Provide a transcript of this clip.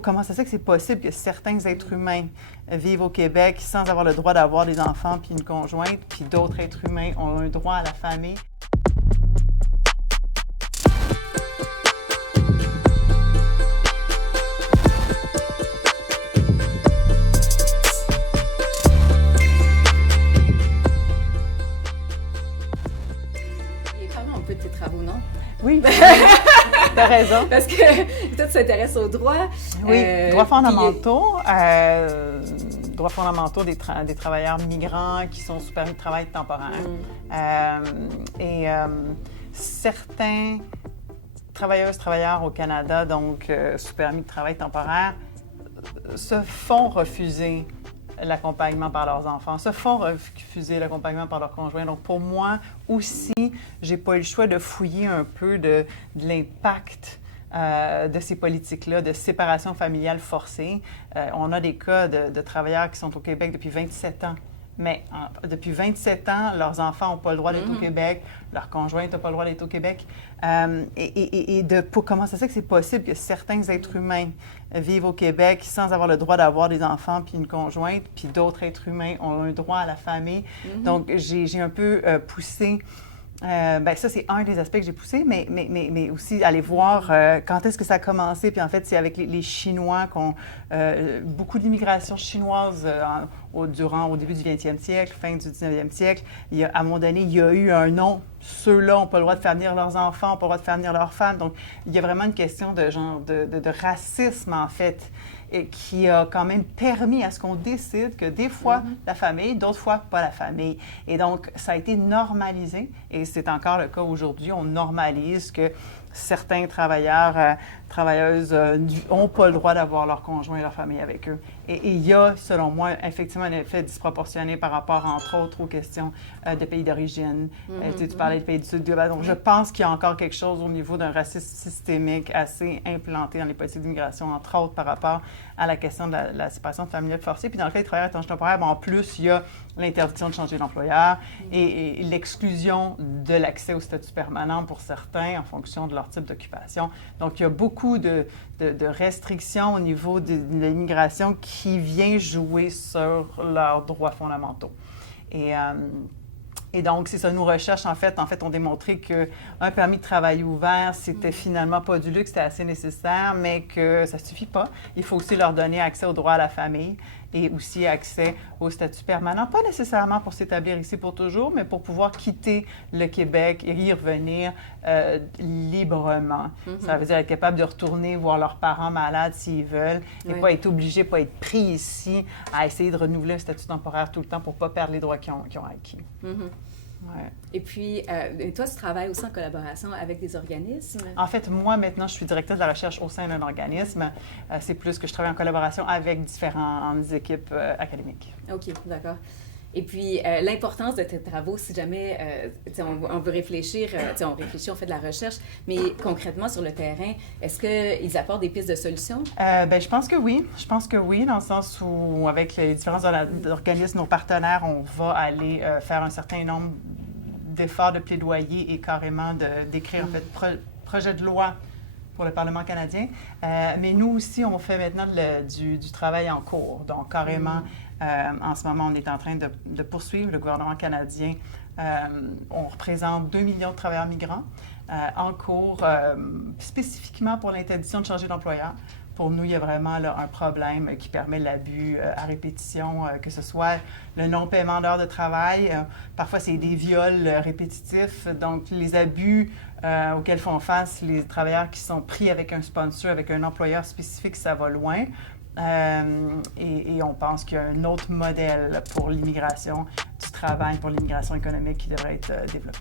Comment ça se fait que c'est possible que certains êtres humains vivent au Québec sans avoir le droit d'avoir des enfants puis une conjointe, puis d'autres êtres humains ont un droit à la famille? Parlons un peu de tes travaux, non? Oui, t'as raison. Parce que toi, tu t'intéresses aux droits. Oui, droits fondamentaux. Droits fondamentaux des travailleurs migrants qui sont sous permis de travail temporaire. Certains travailleurs au Canada, donc sous permis de travail temporaire, se font refuser l'accompagnement par leurs enfants, se font refuser l'accompagnement par leurs conjoints. Donc, pour moi aussi, j'ai pas eu le choix de fouiller un peu de l'impact de ces politiques-là, de séparation familiale forcée. On a des cas de travailleurs qui sont au Québec depuis 27 ans. Mais depuis 27 ans, leurs enfants n'ont pas le droit d'être au Québec, leurs conjoints n'ont pas le droit d'être au Québec. Comment ça se fait que c'est possible que certains êtres humains vivent au Québec sans avoir le droit d'avoir des enfants puis une conjointe, puis d'autres êtres humains ont un droit à la famille. Donc, j'ai un peu poussé. Ça, c'est un des aspects que j'ai poussé, mais aussi aller voir quand est-ce que ça a commencé. Puis en fait, c'est avec les Chinois qu'on... beaucoup d'immigration chinoise au début du 20e siècle, fin du 19e siècle. À un moment donné, il y a eu un non. Ceux-là n'ont pas le droit de faire venir leurs enfants, n'ont pas le droit de faire venir leurs femmes. Donc, il y a vraiment une question de racisme, en fait, et qui a quand même permis à ce qu'on décide que des fois, la famille, d'autres fois, pas la famille. Et donc, ça a été normalisé, et c'est encore le cas aujourd'hui. On normalise que certains travailleurs, travailleuses n'ont pas le droit d'avoir leur conjoint et leur famille avec eux. Et il y a, selon moi, effectivement un effet disproportionné par rapport, entre autres, aux questions de pays d'origine. Tu parlais de pays du Sud global. Donc, je pense qu'il y a encore quelque chose au niveau d'un racisme systémique assez implanté dans les politiques d'immigration, entre autres, par rapport à la question de la séparation familiale forcée. Puis dans le cas des travailleurs à temps temporaire, en plus, il y a l'interdiction de changer d'employeur et l'exclusion de l'accès au statut permanent pour certains en fonction de leur type d'occupation. Donc, il y a beaucoup de restrictions au niveau de l'immigration qui vient jouer sur leurs droits fondamentaux. Et donc, c'est ça, nos recherches, en fait, ont démontré qu'un permis de travail ouvert, c'était finalement pas du luxe, c'était assez nécessaire, mais que ça suffit pas. Il faut aussi leur donner accès au droit à la famille et aussi accès au statut permanent, pas nécessairement pour s'établir ici pour toujours, mais pour pouvoir quitter le Québec et y revenir librement. Ça veut dire être capable de retourner voir leurs parents malades s'ils veulent et pas être obligé, pas être pris ici à essayer de renouveler un statut temporaire tout le temps pour pas perdre les droits qu'ils ont acquis. Ouais. Et puis, toi, tu travailles aussi en collaboration avec des organismes? En fait, moi, maintenant, je suis directrice de la recherche au sein d'un organisme. C'est plus que je travaille en collaboration avec différentes équipes académiques. OK, d'accord. Et puis, l'importance de tes travaux, si jamais on veut réfléchir, on réfléchit, on fait de la recherche, mais concrètement, sur le terrain, est-ce qu'ils apportent des pistes de solutions? Je pense que oui. Je pense que oui, dans le sens où, avec les différents organismes, nos partenaires, on va aller faire un certain nombre d'efforts de plaidoyer et carrément d'écrire, en fait, projet de loi pour le Parlement canadien. Mais nous aussi, on fait maintenant du travail en cours. Donc, carrément, en ce moment, on est en train de poursuivre le gouvernement canadien. On représente 2 millions de travailleurs migrants en cours, spécifiquement pour l'interdiction de changer d'employeur. Pour nous, il y a vraiment là, un problème qui permet l'abus à répétition, que ce soit le non-paiement d'heures de travail. Parfois, c'est des viols répétitifs. Donc, les abus auxquels font face les travailleurs qui sont pris avec un sponsor, avec un employeur spécifique, ça va loin. Et on pense qu'il y a un autre modèle pour l'immigration du travail, pour l'immigration économique qui devrait être développé.